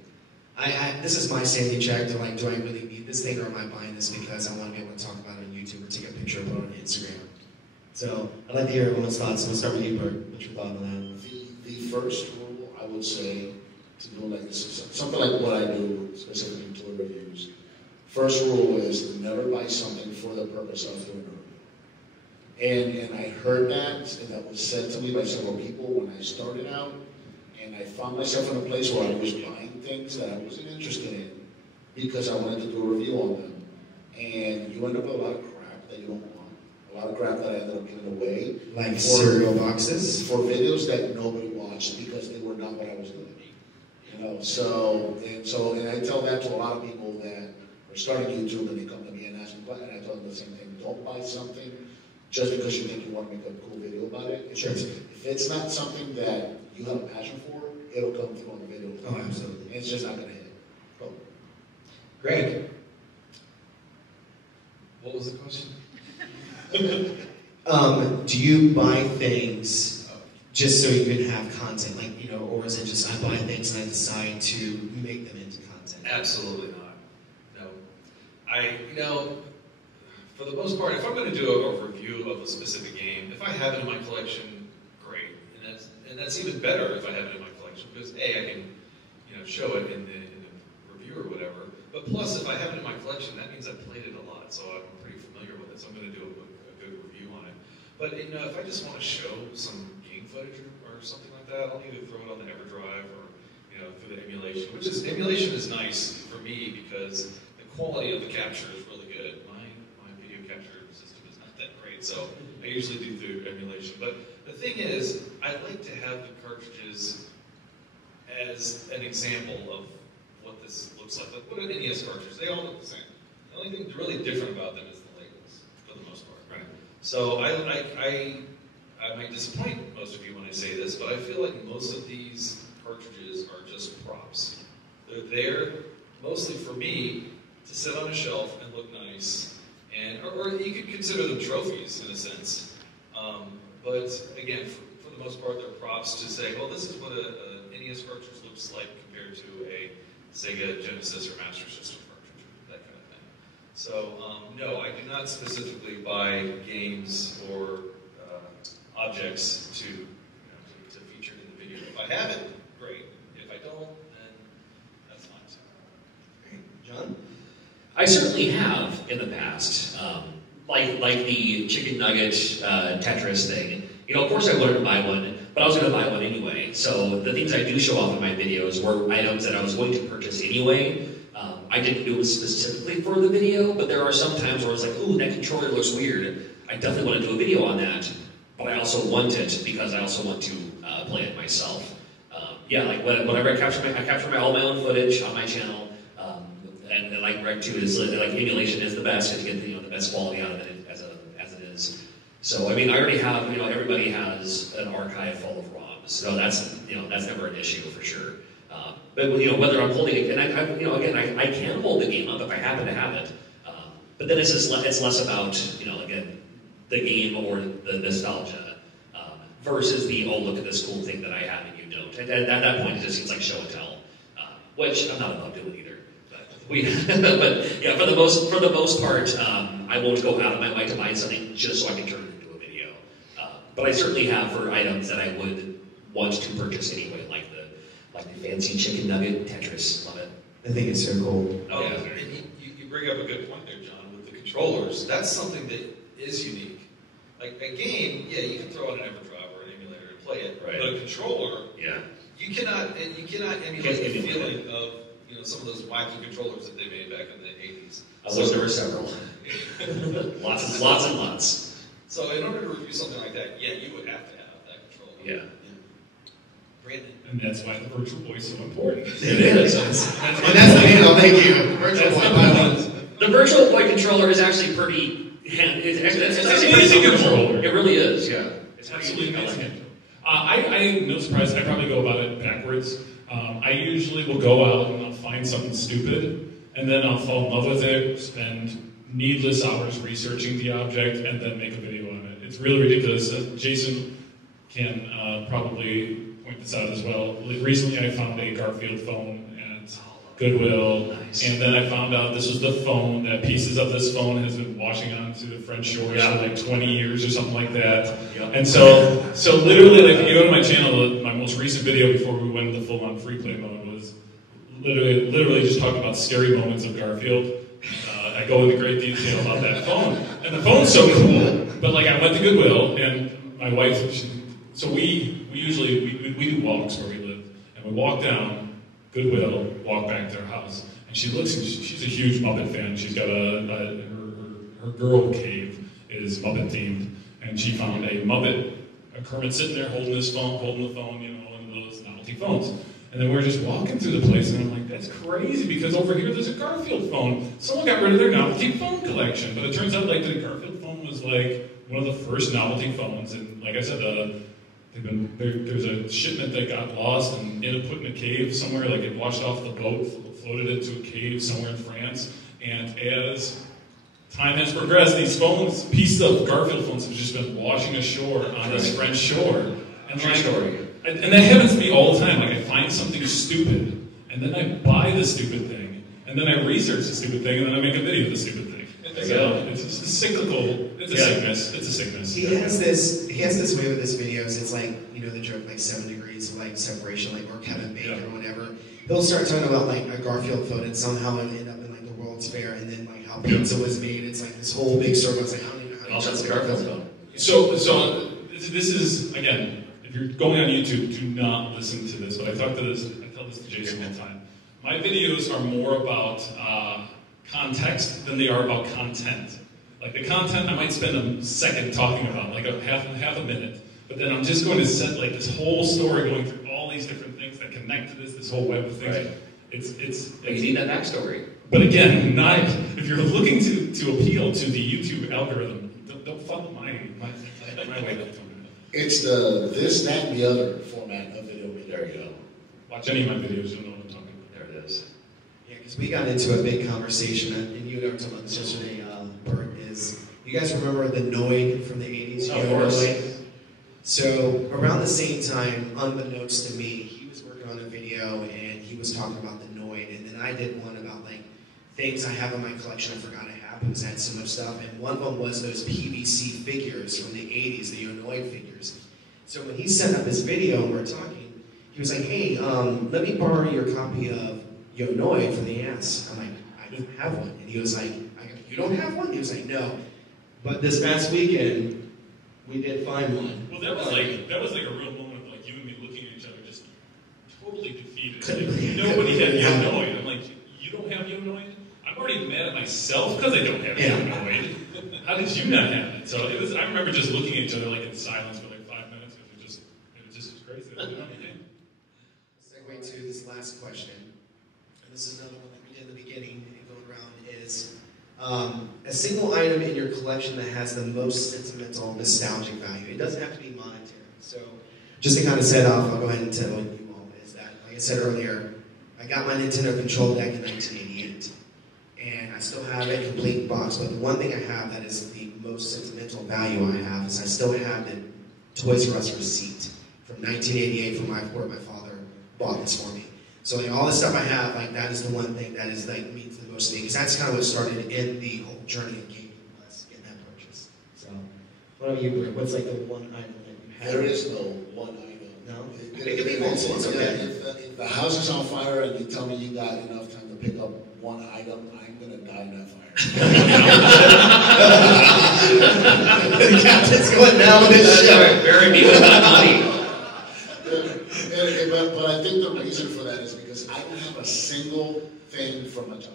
This is my sanity check to like, do I really need this thing, or am I buying this because I want to be able to talk about it on YouTube or take a picture of it on Instagram? So I'd like to hear everyone's thoughts. So we'll start with you, Bert. What's your thought on that? The first rule, I would say, to do like this, something like what I do, specifically toy reviews. First rule is never buy something for the purpose of doing a review. And I heard that, and that was said to me by several people when I started out, and I found myself in a place where I was buying things that I wasn't interested in because I wanted to do a review on them. And you end up with a lot of crap that you don't want. A lot of crap that I ended up giving away. Like cereal boxes? For videos that nobody watched because they were not what I was doing. You know, and I tell that to a lot of people that are starting YouTube and they come to me and ask me, and I tell them the same thing. Don't buy something just because you think you want to make a cool video about it. Sure. If it's not something that you have a passion for, it'll come through on the video. Oh, absolutely. It's just not going to hit. Go. Greg? What was the question? Do you buy things just so you can have content, like, you know, or is it just I buy things and I decide to make them into content? Absolutely not. No. For the most part, if I'm going to do a review of a specific game, if I have it in my collection, great. And that's even better if I have it in my collection, because A, I can, show it in the review or whatever. But plus, if I have it in my collection, that means I've played it a lot, so I'm pretty familiar with it. So I'm going to do a good review on it. But if I just want to show some game footage or something like that, I'll either throw it on the EverDrive or through the emulation. Emulation is nice for me because the quality of the capture is really good. My video capture system is not that great, so I usually do through emulation. But the thing is, I like to have the cartridges as an example of what this looks like. Like, what are NES cartridges? They all look the same. The only thing really different about them is the labels, for the most part, right? So I might disappoint most of you when I say this, but I feel like most of these cartridges are just props. They're there mostly for me to sit on a shelf and look nice, or you could consider them trophies in a sense. But again, for the most part, they're props to say, well, this is what a NES cartridge looks like compared to a Sega Genesis or Master System cartridge, that kind of thing. So, no, I do not specifically buy games or objects to feature in the video. If I have it, great. If I don't, then that's fine. John? I certainly have in the past, like the chicken nugget Tetris thing. Of course I wanted to buy one, but I was going to buy one anyway. So the things I do show off in my videos were items that I was going to purchase anyway. I didn't do it specifically for the video, but there are some times where it's like, ooh, that controller looks weird. I definitely want to do a video on that, but I also want it because I also want to play it myself. Like whenever I capture all my own footage on my channel, and like Greg too, is like emulation is the best to get the best quality out of it as it is. So I mean, I already have everybody has an archive full of ROMs, so that's never an issue for sure. But whether I'm holding it, and I can hold the game up if I happen to have it. But then it's less about again the game or the nostalgia versus the look at this cool thing that I have and you don't. And at that point, it just seems like show and tell, which I'm not about doing either. But yeah, for the most part, I won't go out of my way to buy something just so I can turn it into a video. But I certainly have for items that I would want to purchase anyway, like the fancy chicken nugget Tetris. Love it. I think it's so cool. Oh, yeah. And you bring up a good point there, John, with the controllers. That's something that is unique. Like a game, yeah, you can throw on an EverDrive or an emulator and play it. Right. But a controller, Yeah. you cannot emulate the feeling of some of those wacky controllers that they made back in the 80s. There were several. lots and lots. So in order to review something like that, yeah, you would have to have that controller. Yeah. Brandon. And that's why the Virtual Boy is so important. It is. And that's the name I'll make you. Virtual Boy. The Virtual Boy controller is actually pretty. It's actually pretty amazing powerful. controller. It really is. Yeah. It's absolutely amazing. I no surprise. I probably go about it backwards. I usually will go out and I'll find something stupid, and then I'll fall in love with it, spend needless hours researching the object, and then make a video on it. It's really ridiculous. Jason can probably point this out as well. Recently I found a Garfield phone at Goodwill, and then I found out this was the phone, that pieces of this phone has been washing onto the French shores for like 20 years or something like that. And so literally, like, if you go to my channel, my most recent video before we went into full-on free play mode was literally just talking about scary moments of Garfield. I go into great detail about that phone. And the phone's so cool, but like I went to Goodwill, and my wife, so we usually do walks where we live, and we walk down Goodwill, walk back to her house, and she looks, and she's a huge Muppet fan. She's got her girl cave is Muppet themed, and she found a Kermit sitting there holding the phone, you know, one of those novelty phones. And then we're just walking through the place, and I'm like, that's crazy, because over here there's a Garfield phone. Someone got rid of their novelty phone collection. But it turns out like the Garfield phone was like one of the first novelty phones. And like I said, there's a shipment that got lost and ended up put in a cave somewhere. Like it washed off the boat, floated into a cave somewhere in France. And as time has progressed, these pieces of Garfield phones have just been washing ashore on this French shore. And True story. And that happens to me all the time. Like I find something stupid, and then I buy the stupid thing, and then I research the stupid thing, and then I make a video of the stupid thing. So it's just a cyclical. It's a sickness. It's a sickness. He has this way with his videos. It's like, you know, the joke like 7 degrees of like separation, like or Kevin Bacon or whatever. He'll start talking about like a Garfield phone, and somehow it'll end up in like the World's Fair, and then like how pizza was made. It's like this whole big story. I was like, I don't even know how to That's the Garfield phone. So this is again. If you're going on YouTube, do not listen to this, but I tell this to Jason all the time. My videos are more about context than they are about content. Like the content, I might spend a second talking about, like half a minute, but then I'm just going to set like this whole story going through all these different things that connect to this whole web of things. Right. It's you need that backstory. But again, if you're looking to appeal to the YouTube algorithm, don't fuck my way up to it. It's the this, that, and the other format of video. There you go. Watch any of my videos, you'll know what I'm talking about. There it is. Yeah, because we got into a big conversation, and you and I were talking about this yesterday, Bert, is you guys remember the Noid from the 80s? Of course. Noid? So around the same time, unbeknownst to me, he was working on a video, and he was talking about the Noid, and then I did one about like things I have in my collection I forgot I have because I had so much stuff, and one of them was those PVC figures from the 80s, the Noid figures. So when he set up his video and we're talking, he was like, hey, let me borrow your copy of Noid from the NES. I'm like, I don't have one. And he was like, you don't have one? He was like, no. But this past weekend, we did find one. Well, that was like a real moment of like you and me looking at each other just totally defeated. Couldn't Nobody had Noid. I'm like, you don't have Noid? I'm already mad at myself because I don't have Noid. How did you not have it? So it was. I remember just looking at each other like in silence for like 5 minutes because it was just crazy. Segue to this last question, and this is another one that we did in the beginning and going around is a single item in your collection that has the most sentimental, nostalgic value. It doesn't have to be monetary. So just to kind of set off, I'll go ahead and tell you all is that, like I said earlier, I got my Nintendo Control deck in 1988. And I still have a complete box, but the one thing I have that is the most sentimental value I have is I still have the Toys R Us receipt from 1988 from where my father bought this for me. So like all the stuff I have, like that is the one thing that is like means the most to me, because that's kind of what started in the whole journey of gaming was getting that purchase. So, what about you, Britt? What's like the one item that you have? There is no one item. No? It could be multiple. It's okay. If the house is on fire and you tell me you got enough time to pick up one item, I'm going to die in that fire. The captain's going down with his ship. Bury me with that money. But I think the reason for that is because I don't have a single thing from Atari.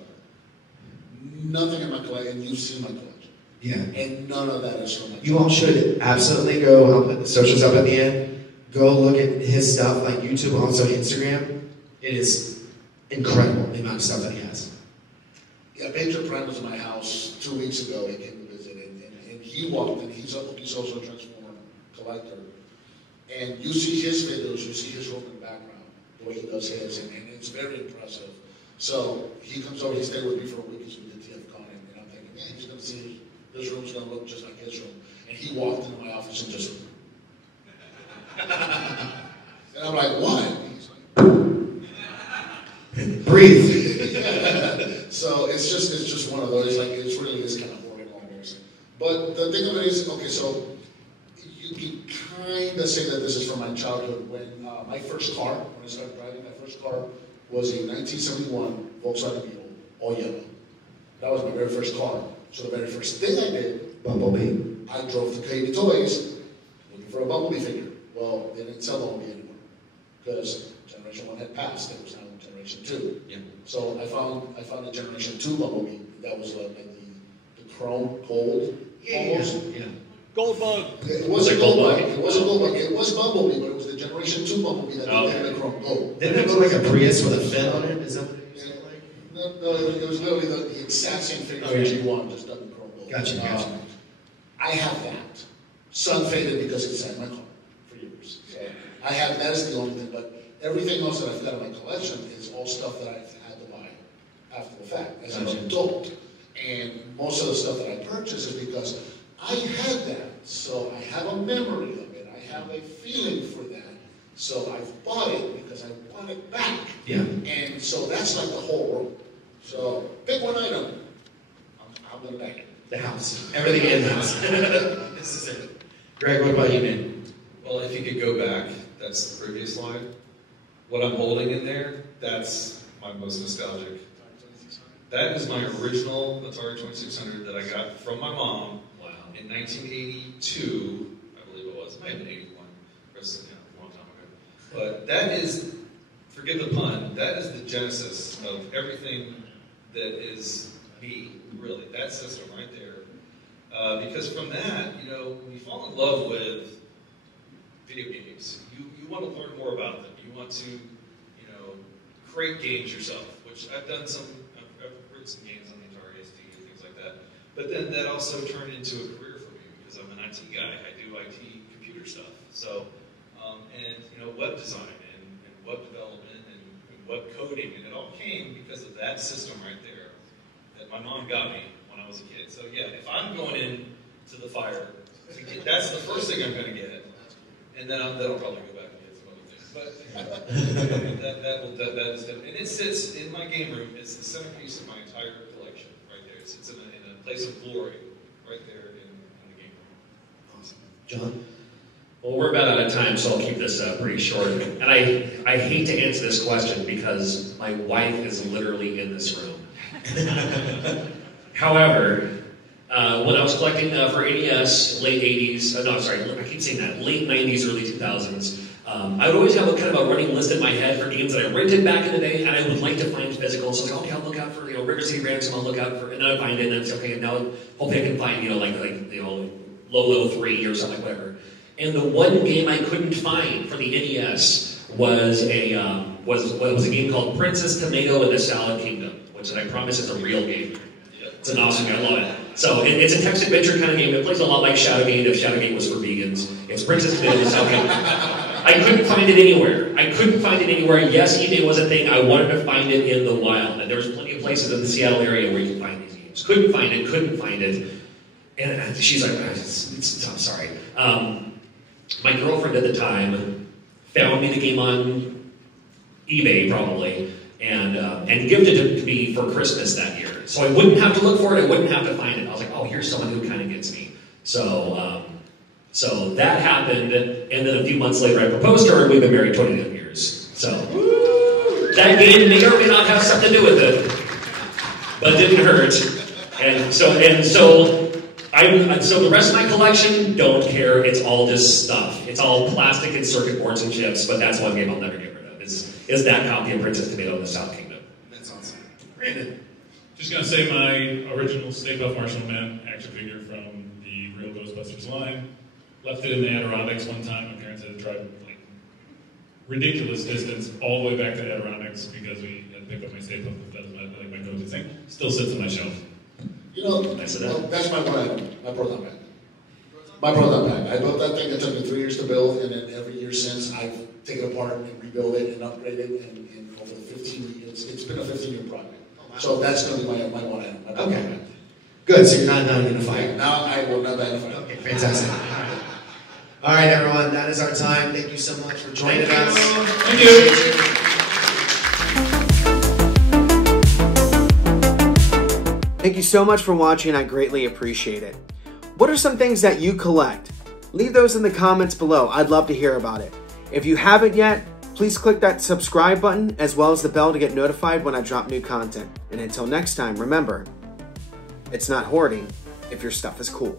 Nothing in my collection, and you've seen my collection. Yeah. And none of that is from Atari. You all should absolutely go, I'll put the socials up at the end, go look at his stuff, like YouTube, also Instagram. It is incredible, the amount of stuff that he has. Yeah, Major Prime was in my house 2 weeks ago. He came to visit, and he walked in. He's also a Transformer collector. And you see his videos, you see his room in the background, the way he does his, and it's very impressive. So he comes over, he stayed with me for a week because we did TFCon, and I'm thinking, man, he's going to see this room's going to look just like his room. And he walked into my office and just, and I'm like, what? And he's like, breathe. So it's just one of those, like, it's really this kind of hoarding almost. But the thing of it is, okay, so you can kind of say that this is from my childhood. When my first car, when I started driving, my first car was a 1971 Volkswagen Beetle, all yellow. That was my very first car. So the very first thing I did, Bumblebee. I drove to KB Toys looking for a Bumblebee figure. Well, they didn't sell Bumblebee anymore because Generation 1 had passed. It was now Generation 2. Yeah. So I found a Generation 2 Bumblebee that was like the chrome gold almost. Yeah. Gold bug. It wasn't gold bug. It wasn't gold bug. It was Bumblebee, but it was the Generation 2 Bumblebee that they did in the chrome gold. Didn't it look like a Prius with a fin on it? Is that what it used to look like? No, it was literally the exact same figure from G1, just done in chrome gold. Gotcha. I have that. Sun faded because it sat in my car for years. So I have, that is the only thing, but everything else that I've got in my collection is all stuff that I've had to buy after the fact, as an adult. And most of the stuff that I purchase is because I had that, so I have a memory of it. I have a feeling for that. So I've bought it because I want it back. Yeah. And so that's like the whole world. So pick one item. I'm going to back it. The house. Everything in the house. This is it. Greg, what about you, man? Well, if you could go back, that's the previous slide. What I'm holding in there, that's my most nostalgic. That is my original Atari 2600 that I got from my mom in 1982, I believe it was. It might have been 81. A long time ago. But that is, forgive the pun, that is the genesis of everything that is me, really. That system right there. Because from that, when you fall in love with video games, you want to learn more about them. You want to, create games yourself, which I've done some. I've written some games on the Atari SD and things like that. But then that also turned into a career for me because I'm an IT guy. I do IT computer stuff. So, web design and web development and web coding, and it all came because of that system right there that my mom got me when I was a kid. So yeah, if I'm going in to the fire, that's the first thing I'm going to get, and then I'll probably go back and get some other things. But that is different. And it sits in my game room. It's the centerpiece of my entire collection right there. It sits in a place of glory right there in the game room. Awesome. John? Well, we're about out of time, so I'll keep this pretty short. And I hate to answer this question because my wife is literally in this room. However, when I was collecting for NES, late 80s, I keep saying that, late 90s, early 2000s, I would always have a kind of a running list in my head for games that I rented back in the day, and I would like to find physical. So I was like, okay, I'll look out for River City Ransom. I'll look out for, and then I find it, and I'm like, okay, now hopefully I can find Lolo 3 or something, whatever. And the one game I couldn't find for the NES was a game called Princess Tomato and the Salad Kingdom, which I promise is a real game. It's an awesome game. I love it. So it's a text adventure kind of game. It plays a lot like Shadowgate if Shadowgate was for vegans. It's Princess Tomato and the Salad Kingdom. I couldn't find it anywhere. Yes, eBay was a thing. I wanted to find it in the wild. And there's plenty of places in the Seattle area where you can find these games. Couldn't find it. And she's like, I'm sorry. My girlfriend at the time found me the game on eBay, probably, and gifted it to me for Christmas that year. So I wouldn't have to look for it. I wouldn't have to find it. I was like, oh, here's someone who kind of gets me. So that happened, and then a few months later I proposed to her, and we've been married 29 years. So that game may or may not have something to do with it, but it didn't hurt. And so the rest of my collection, don't care. It's all just stuff. It's all plastic and circuit boards and chips, but that's one game I'll never get rid of, is that copy of Princess Tomato in the South Kingdom. That's awesome. Brandon? Just going to say my original Stay Puft Marshall Man action figure from the real Ghostbusters line. Left it in the Adirondacks one time. My parents had to drive ridiculous distance all the way back to the Adirondacks because we had to pick up my Stay Puft. That was my go-to thing. Still sits on my shelf. That's my one item. I brought that back. My prototype pack. I built that thing. It took me 3 years to build, and then every year since I've taken it apart and rebuilt it and upgraded it, and over the 15 years, it's been a 15-year project. So that's going to be my one item. Okay. Good. So you're not in a fight. Now I will not die in a fight. Okay. Fantastic. All right, everyone. That is our time. Thank you so much for joining us. Thank you. Thank you so much for watching. I greatly appreciate it. What are some things that you collect? Leave those in the comments below. I'd love to hear about it. If you haven't yet, please click that subscribe button as well as the bell to get notified when I drop new content. And until next time, remember, it's not hoarding if your stuff is cool.